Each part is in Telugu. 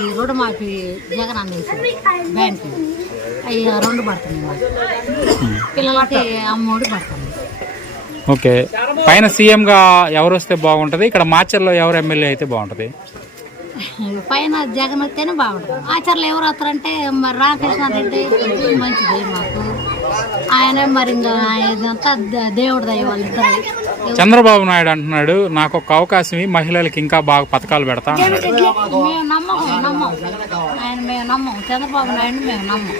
ఇది రుణమాఫీ జగన్ అన్న బ్యాంక్ అవి రెండు పడుతుంది మాకు. పిల్లలకి అమ్మఒడి పడుతుంది. ఓకే. పైన సీఎంగా ఎవరు వస్తే బాగుంటుంది? ఇక్కడ మాచర్లో ఎవరు ఎమ్మెల్యే అయితే బాగుంటుంది? పైన జగన్ వస్తేనే బాగుంటుంది. ఆచార్యులు ఎవరు వస్తారంటే మరి రామకృష్ణారెడ్డి మంచిది మాకు. ఆయన మరి ఇంకా ఇదంతా దేవుడి దయ వాళ్ళిద్దరు చంద్రబాబు నాయుడు అంటున్నాడు నాకు ఒక అవకాశం మహిళలకి ఇంకా బాగా పథకాలు పెడతా. మేము నమ్మం నమ్మం ఆయన మేము నమ్మం చంద్రబాబు నాయుడు మేము నమ్మం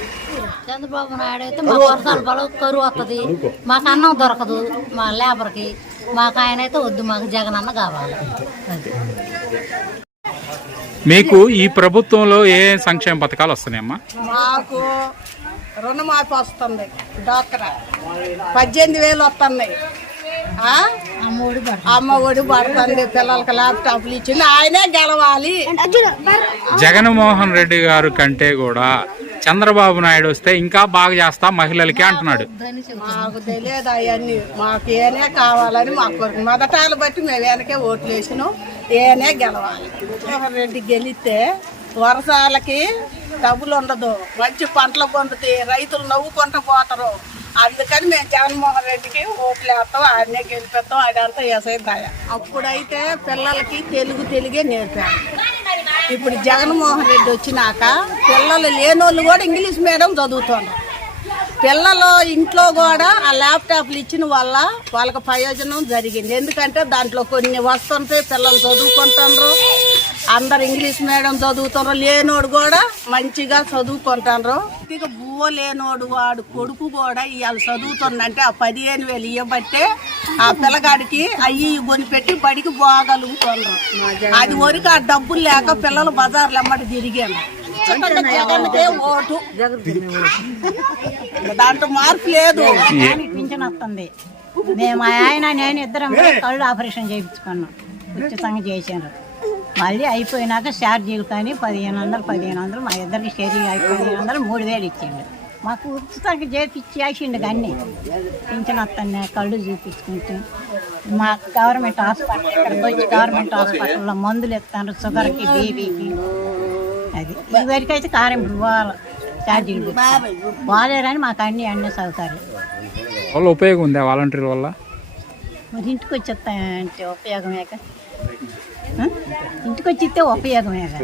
చంద్రబాబు నాయుడు అయితే మాకు వర్షాలు బలం కరువు వస్తుంది మాకు అన్నం దొరకదు మా లేబర్కి. మాకు ఆయన అయితే వద్దు మాకు జగన్ అన్న కావాలి. అది మీకు ఈ ప్రభుత్వంలో ఏ సంక్షేమ పథకాలు వస్తున్నాయమ్మా? మాకు రుణమాఫీ వస్తుంది డాక్రా పద్దెనిమిది వేలు వస్తున్నాయి ఆ? అమ్మఒడి పడుతుంది అమ్మ ఒడి పడుతుంది పిల్లలకి ల్యాప్టాప్లు ఇచ్చింది ఆయనే గెలవాలి. జగన్మోహన్ రెడ్డి గారు కంటే కూడా చంద్రబాబు నాయుడు వస్తే ఇంకా బాగా చేస్తా మహిళలకి అంటున్నాడు. మాకు తెలియదు అవన్నీ. మాకు ఏనే కావాలని మాకు. మొదటాలు బట్టి మేము వెనకే ఓట్లు వేసినాం ఏనే గెలవాలి. రెడ్డి గెలిస్తే వర్షాలకి డబ్బులు ఉండదు. మంచి పంటలు పండుతాయి రైతులు నవ్వుకుంటూ పోతారు. అందుకని మేము జగన్మోహన్ రెడ్డికి ఓట్లు వేస్తాం ఆయనే గెలిపిస్తాం అదంతా వేసే దయ. అప్పుడైతే పిల్లలకి తెలుగు తెలుగే నేర్పారు ఇప్పుడు జగన్మోహన్ రెడ్డి వచ్చినాక పిల్లలు లేనోళ్ళు కూడా ఇంగ్లీష్ మీడియం చదువుతున్నారు పిల్లలు ఇంట్లో కూడా ఆ ల్యాప్టాప్లు ఇచ్చిన వల్ల వాళ్ళకి ప్రయోజనం జరిగింది. ఎందుకంటే దాంట్లో కొన్ని వస్తుంటే పిల్లలు చదువుకుంటున్నారు అందరు ఇంగ్లీష్ మీడియం చదువుతారు లేనోడు కూడా మంచిగా చదువుకుంటారు ఇక బువ్వ లేనోడు వాడు కొడుకు కూడా ఇవాళ చదువుతుందంటే ఆ పదిహేను వేలు ఇవ్వబట్టే ఆ పిల్లగాడికి అయ్యి కొనిపెట్టి బడికి పోగలుగుతున్నారు అది వరకు ఆ డబ్బులు లేక పిల్లలు బజార్లు ఎమ్మటి తిరిగాను. జగన్కే ఓటు. దాంట్లో మార్పు లేదు. పింఛన్ వస్తుంది. మేము ఆయన నేను ఇద్దరం కళ్ళు ఆపరేషన్ చేయించుకున్నాం. ఉచితంగా చేశారు. మళ్ళీ అయిపోయినాక ఛార్జీలు కానీ పదిహేను వందలు పదిహేను వందలు మా ఇద్దరికి షేరింగ్ అయిపోయి పదిహేను వందలు మూడు వేలు ఇచ్చిండు. మాకు ఉచితంగా చేపించి వేసిండు అన్నీ పింఛన్ వస్తుంది కళ్ళు చూపించుకుంటూ. మా గవర్నమెంట్ హాస్పిటల్ ఇక్కడికి వచ్చి గవర్నమెంట్ హాస్పిటల్లో మందులు ఇస్తాను షుగర్కి బీపీకి. అది ఇదివరకు అయితే కారం పోవాలి ఛార్జీలు బాగాలేరని మాకు అన్ని అన్ని సౌకర్యం. వాళ్ళ ఉపయోగం ఉందా వాలంటీర్ వల్ల? మరి ఇంటికి వచ్చేస్తాయంటే ఉపయోగమేక ఆ? ఇంటికి వచ్చి ఇస్తే ఉపయోగమేక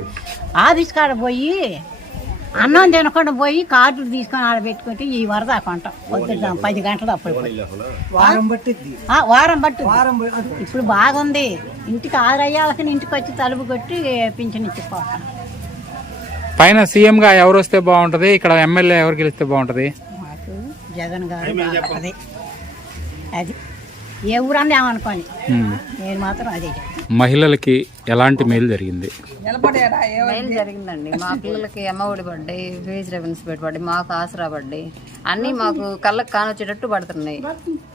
ఆఫీస్ కాడ పోయి అన్నం తినకుండా పోయి కార్డులు తీసుకొని ఆడ పెట్టుకుంటే ఈ వరద కొంట పొద్దున్న పది గంటలు అప్పుడు వారం పట్టింది వారం పట్టు ఇప్పుడు బాగుంది. ఇంటికి ఆరయ్యాలకి ఇంటికి వచ్చి తలుపు కొట్టి పింఛన్ ఇచ్చిపోతాం. పైన సీఎంగా ఎవరు వస్తే బాగుంటుంది? ఇక్కడ ఎమ్మెల్యే ఎవరు గెలిస్తే బాగుంటుంది? జగన్ గారు అది. ఏ ఊరన్నా ఏమనుకోండి ఉమ్. నేను మాత్రం అదే మహిళలకి ఎలాంటి మేలు జరిగింది? మేలు జరిగిందండి. మా పిల్లలకి అమ్మ ఒడి పడ్డాయి ఫీజు రెవెన్యూస్ పడ్డాయి మాకు ఆసరా పడ్డాయి. అన్నీ మాకు కళ్ళకి కానొచ్చేటట్టు పడుతున్నాయి.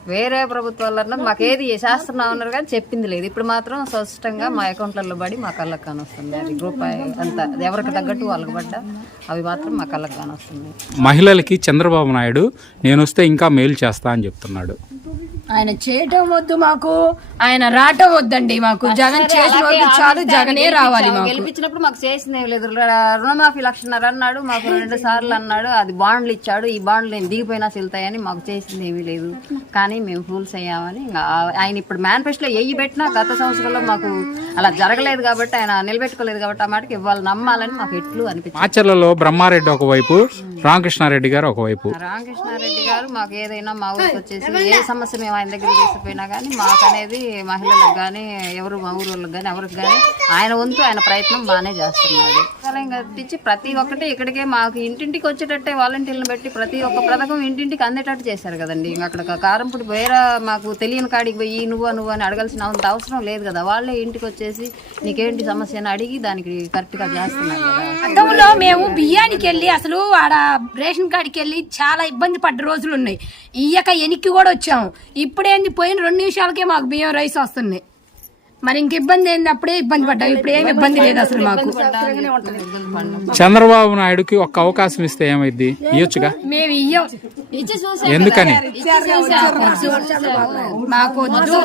వేరే ప్రభుత్వాలన్నా మాకు ఏది శాస్త్రం ఉన్నారు కానీ చెప్పింది లేదు. ఇప్పుడు మాత్రం స్పష్టంగా మా అకౌంట్లలో పడి మా కళ్ళకి కానొస్తుంది. అది రూపాయి అంత ఎవరికి తగ్గట్టు వాళ్ళకి పడ్డా అవి మాత్రం మా కళ్ళకి కానొస్తున్నాయి. మహిళలకి చంద్రబాబు నాయుడు నేను వస్తే ఇంకా మేలు చేస్తా అని చెప్తున్నాడు. ఆయన చేయటం వద్దు మాకు ఆయన రావటం వద్దండి మాకు. జగన్ చేసిన వరకు చాలు జగనే రావాలి మాకు. గెలిపించినప్పుడు మాకు చేసింది ఏం లేదు రుణమాఫీ లక్షన్నర అన్నాడు మాకు రెండు సార్లు అన్నాడు అది బాండ్లు ఇచ్చాడు ఈ బాండ్లు నేను దిగిపోయినా వెళ్తాయని మాకు చేసింది ఏమీ లేదు. కానీ మేము ఫూల్స్ అయ్యామని ఆయన ఇప్పుడు మేనిఫెస్టోలో ఎయ్యి పెట్టినా గత సంవత్సరంలో మాకు అలా జరగలేదు కాబట్టి ఆయన నిలబెట్టుకోలేదు కాబట్టి ఆ మాటకి ఇవ్వాలి నమ్మాలని మాకు ఎట్లు అనిపించింది. మాచర్లలో బ్రహ్మారెడ్డి ఒకవైపు రామకృష్ణారెడ్డి గారు ఒకవైపు. రామకృష్ణారెడ్డి గారు మాకు ఏదైనా మా ఊరికి వచ్చేసి ఏ సమస్య మేము ఆయన దగ్గర తీసుకుపోయినా కానీ మాకు అనేది మహిళలకు కానీ ఎవరు మా ఊరోళ్ళకి వాళ్ళకి కానీ ఎవరికి కానీ ఆయన వంతు ఆయన ప్రయత్నం బాగానే చేస్తున్నాడు. సహాయం కట్టించి ప్రతి ఒక్కటి ఇక్కడికే మాకు ఇంటింటికి వచ్చేటట్టే వాలంటీర్లను పెట్టి ప్రతి ఒక్క పథకం ఇంటింటికి అందేటట్టు చేశారు కదండి. అక్కడ కారంపుడు వేరే మాకు తెలియని కాడికి పోయి నువ్వు నువ్వు అని అడగాల్సిన అంత అవసరం లేదు కదా. వాళ్ళే ఇంటికి వచ్చేసి నీకేంటి సమస్య అని అడిగి దానికి కరెక్ట్గా చేస్తున్నారు గతంలో మేము బియ్యానికి వెళ్ళి అసలు ఆడ రేషన్ కార్డుకి వెళ్ళి చాలా ఇబ్బంది పడ్డ రోజులు ఉన్నాయి. ఇయ్యక ఎనికి కూడా వచ్చాము. ఇప్పుడేంది పోయిన రెండు నిమిషాలకే మాకు బియ్యం రైస్ వస్తున్నాయి. మరి ఇంక ఇబ్బంది ఏంటప్పుడే ఇబ్బంది పడ్డాం. ఇప్పుడు ఏమి ఇబ్బంది లేదు అసలు మాకు. చంద్రబాబు నాయుడుకి ఒక్క అవకాశం ఇస్తే ఏమైద్ది? ఇయ్యొచ్చుగా? మేము ఇయ్యం. ఎందుకని? మాకు వద్దు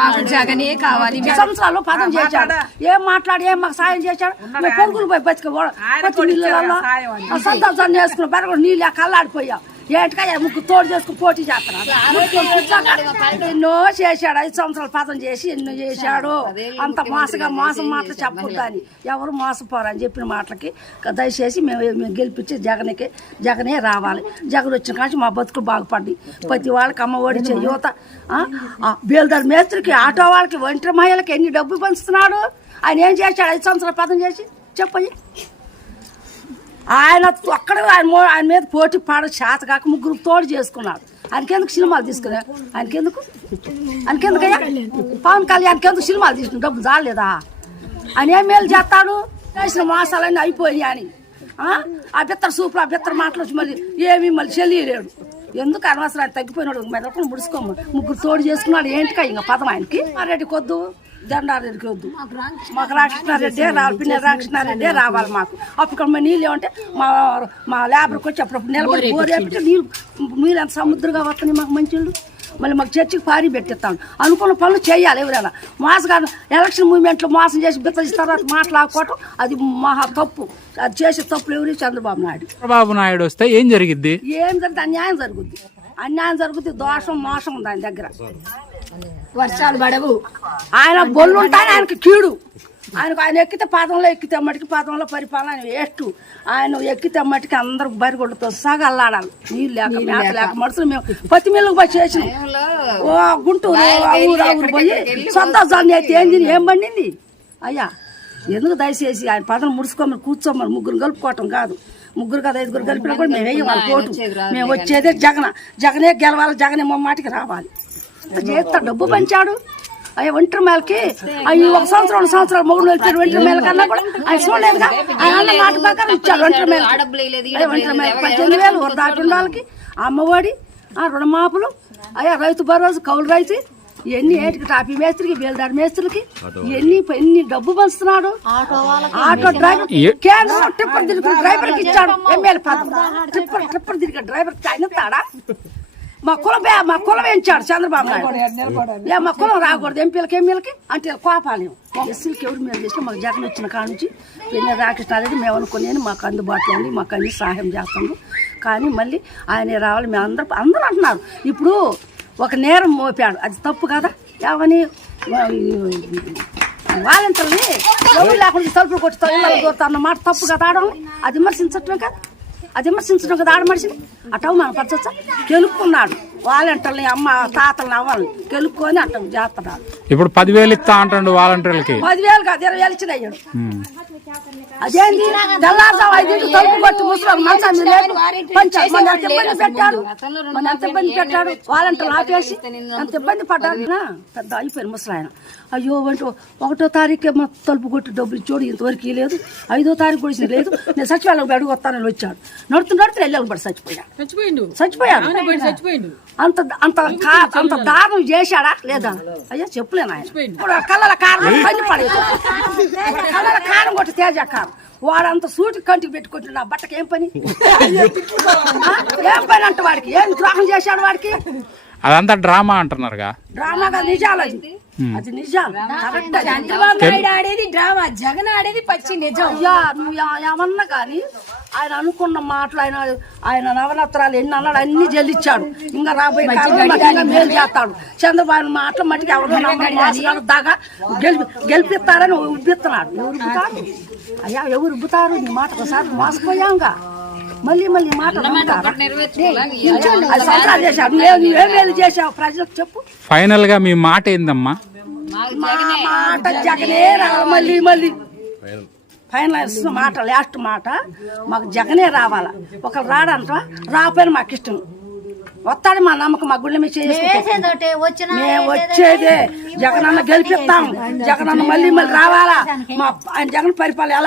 మాకు జగనే కావాలి. సంవత్సరాలు పదం చేశాడు. ఏం మాట్లాడి ఏం మాకు సాయం చేశాడు? మేము పొరుగులు పోయి బతికి సంతోషాన్ని చేసుకుని బెరగడు నీళ్ళు కల్లాడిపోయాం. ఏంటికయ్యా ముగ్గు తోడు చేసుకుని పోటీ చేస్తున్నాడు ఎన్నో చేశాడు ఐదు సంవత్సరాలు పదం చేసి ఎన్నో చేశాడు. అంత మోసగా మోసం మాటలు చెప్పొద్దని. ఎవరు మోసపోరని చెప్పిన మాటలకి దయచేసి మేము మేము గెలిపించి జగన్కి జగనే రావాలి. జగన్ వచ్చిన కాంచి మా బతుకులు బాగుపడ్డాయి. ప్రతి వాళ్ళకి అమ్మ ఇచ్చే యువత బేల్దార్ మేస్త్రికి ఆటో వాళ్ళకి ఒంటరి మహిళకి ఎన్ని డబ్బులు పంచుతున్నాడు? ఆయన ఏం చేశాడు? ఐదు సంవత్సరాల పదం చేసి చెప్పయ్యి ఆయన ఒక్కడ ఆయన ఆయన మీద పోటీ పాడ చేత కాక ముగ్గురు తోడు చేసుకున్నాడు ఆయనకెందుకు సినిమాలు తీసుకున్నా ఆయనకెందుకు? ఆయనకెందుకయ్యా? పవన్ కళ్యాణ్కి ఎందుకు సినిమాలు తీసుకుని డబ్బు చాలేదా ఆయన ఏం మేలు చేస్తాడు? చేసిన మోసాలన్నీ అయిపోయాయి అని. ఆ? బిత్తర సూపులు ఆ బిత్తర మాటలు వచ్చి మళ్ళీ ఏమీ మళ్ళీ చెల్లియలేడు. ఎందుకు అనవసరం? ఆయన తగ్గిపోయినాడు. మెదకుండా ముడుచుకోము ముగ్గురు తోడు చేసుకున్నాడు. ఏంటికా ఇంకా పదం ఆయనకి? ఆ రెడ్డి కొద్దు దండారెడ్డికి వద్దు. మాకు రామకృష్ణారెడ్డి రావాలి పిన్న రామకృష్ణారెడ్డి రావాలి మాకు. అప్పుడు మా నీళ్ళు ఏమంటే మా మా లేబర్కి వచ్చి అప్పుడప్పుడు నిలబడి బోర్ వేపితే నీళ్ళు నీళ్ళు ఎంత సముద్రంగా వస్తున్నాయి మాకు మంచిళ్ళు. మళ్ళీ మాకు చర్చికి పారి పెట్టిస్తాను. అనుకున్న పనులు చేయాలి ఎవరైనా. మోసగాను ఎలక్షన్ మూవ్మెంట్లో మోసం చేసి బిత్తల తర్వాత మాట్లాడుకోవటం అది మహా తప్పు. అది చేసే తప్పులు ఎవరు? చంద్రబాబు నాయుడు. చంద్రబాబు నాయుడు వస్తే ఏం జరిగిద్ది? ఏం జరిగితే అన్యాయం జరుగుద్ది. అన్యాయం జరుగుద్ది. దోషం మోసం ఉంది ఆయన దగ్గర. వర్షాలు పడవు. ఆయన బొల్లు ఉంటాయి ఆయనకి కీడు. ఆయనకు ఆయన ఎక్కితే పాదంలో ఎక్కితే మటుకి పాదంలో పరిపాలన వేస్ట్. ఆయన ఎక్కితే మటుకి అందరూ బరిగొడ్డతో సగా అల్లాడాలి. నీళ్ళు లేక మేత లేక. మనుషులు మేము పత్తి మిల్లుకు పోయి చేసినాం. ఓ గుంటూరు ఊరు ఊరు పోయి సంతోషాన్ని అయితే ఏం తిని ఏం పండింది? అయ్యా ఎందుకు దయచేసి ఆయన పదం ముడుచుకోమని కూర్చోమని ముగ్గురు కలుపుకోవటం కాదు. ముగ్గురు కదా ఐదుగురు కలిపినా కూడా మేము కోటు. మేము వచ్చేదే జగన్. జగనే గెలవాలి జగనే మా మాటికి రావాలి. ఇంత చేస్తా డబ్బు పంచాడు. అయ్యా ఒంటరి మేలకి. అవి ఒక సంవత్సరం రెండు సంవత్సరాలు మొగుడు వెళ్ళిపోయారు ఒంటరి మేల కన్నా కూడా ఆయన చూడలేదుగా. ఆయన అన్న మాట ప్రకారం ఇచ్చాడు ఒంటరి మేల ఒంటరి మేల పద్దెనిమిది వేలు ఒక దాటి వాళ్ళకి అమ్మఒడి ఆ రుణమాపులు అయ్యా రైతు భరోసా కౌలు రైతు. ఇవన్నీ ఏటికి టాపీ మేస్త్రికి బేల్దాడి మేస్త్రికి. ఎన్ని ఎన్ని డబ్బు పంచుతున్నాడు. ఆటో డ్రైవర్ కేంద్రం టిప్పర్ తిరిగి డ్రైవర్కి ఇచ్చాడు. ఎమ్మెల్యే పదం టిప్పర్ టిప్పర్ తిరిగి డ్రైవర్కి ఆయన ఇస్తాడా మా కులం మా కులం వేయించాడు చంద్రబాబు నాయుడు? ఏ మా కులం రాకూడదు. ఎంపీలకి ఎమ్మెల్యేలకి అంటే కోపాలి ఎస్సీలకి ఎవరు మేము చేసినా మాకు జగన్ వచ్చిన కాడ నుంచి పెళ్ళి రాకృష్ణారెడ్డి మేము అనుకునేది మాకు అందుబాటులో ఉంది మాకు అన్ని సహాయం చేస్తాము. కానీ మళ్ళీ ఆయన రావాలి మేము అందరూ అందరూ అంటున్నారు. ఇప్పుడు ఒక నేరం మోపాడు. అది తప్పు కదా? ఏమని? వాలంటీర్ని ఎవరు లేకుండా తలుపులు కొట్టి తల్లి దూరతా అన్న మాట తప్పు కదా ఆడడం అది విమర్శించటమే కదా? అది విమర్శించడం కదా ఆడ మనిషిని? అటవు మనం పరచొచ్చా కెలుక్కున్నాడు. వాలంటీర్ని అమ్మ తాతల్ని అవ్వాలని కెలుక్కొని అట్టం చేస్తున్నాడు ఇప్పుడు పదివేలు ఇస్తా అంటాడు వాలంటీర్లకి. పదివేలు కాదు ఇరవై వేలు ఇచ్చిన అయ్యాడు అదేంటి? ఐదింటి తలుపు కొట్టి ముసలి మంచం మీద మన ఎంత ఇబ్బంది పెట్టాడు మన ఎంత ఇబ్బంది పెట్టాడు వాలంటీర్లు ఆపేసి ఎంత ఇబ్బంది పడ్డాడు నా? పెద్ద అయిపోయారు ముసలి ఆయన. అయ్యో అంటే ఒకటో తారీఖు మా తలుపు కొట్టి డబ్బులు ఇచ్చోడు ఇంతవరకు ఇవ్వలేదు ఐదో తారీఖు కూడా ఇచ్చింది లేదు. నేను సచివాలయం అడుగు వస్తానని వచ్చాడు. నడుతు నడుతు వెళ్ళాలి పడి చచ్చిపోయా. చచ్చిపోయాడు. అంత అంత అంత దారుణం చేశాడా? లేదా? అయ్యా చెప్పలేను ఆయన. ఇప్పుడు కళ్ళల కారం పని పడేది కళ్ళల కారం కొట్టి తేజ కారం. వాడంత సూటి కంటికి పెట్టుకుంటున్నా నా బట్టకి ఏం పని? ఏం పని అంటే వాడికి? ఏం ద్రోహం చేశాడు వాడికి? అదంతా డ్రామా అంటున్నారుగా. డ్రామాగా నిజాలు అది. అది నిజాలు. కరెక్ట్ అది. చంద్రబాబు నాయుడు ఆడేది డ్రామా జగన్ ఆడేది పచ్చి నిజం. ఏమన్నా కానీ ఆయన అనుకున్న మాటలు ఆయన ఆయన నవరత్నాలు ఎన్ని అన్నాడు అన్ని జల్లిచ్చాడు. ఇంకా రాబోయే కాలంలో మేలు చేస్తాడు. చంద్రబాబు మాటలు మట్టికి ఎవరు దాకా గెలిపి గెలిపిస్తారని ఉబ్బిస్తున్నాడు. ఎవరు ఉబ్బుతారు? అయ్యా ఎవరు ఉబ్బుతారు? నీ మాట ఒకసారి మోసపోయాంగా. మళ్ళీ మళ్ళీ ఈ మాట నమ్ముతారా? ఐదు సంవత్సరాలు చేశాడు నువ్వే మేలు చేశావు? ప్రజలకు చెప్పు. ఫైనల్గా మీ మాట ఏందమ్మా? మా మాట జగనే రావాలి మళ్ళీ మళ్ళీ. ఫైనల్ మాట లాస్ట్ మాట మాకు జగనే రావాలా. ఒకరు రాడంట రాకపోయినా మాకు ఇష్టం. వస్తాడు మా నమ్మకం మా గుళ్ళ మీద మేము వచ్చేదే. జగనన్న గెలిపిస్తాం. జగనన్న మళ్ళీ మళ్ళీ రావాలా. మా ఆయన జగన్ పరిపాలన ఎలా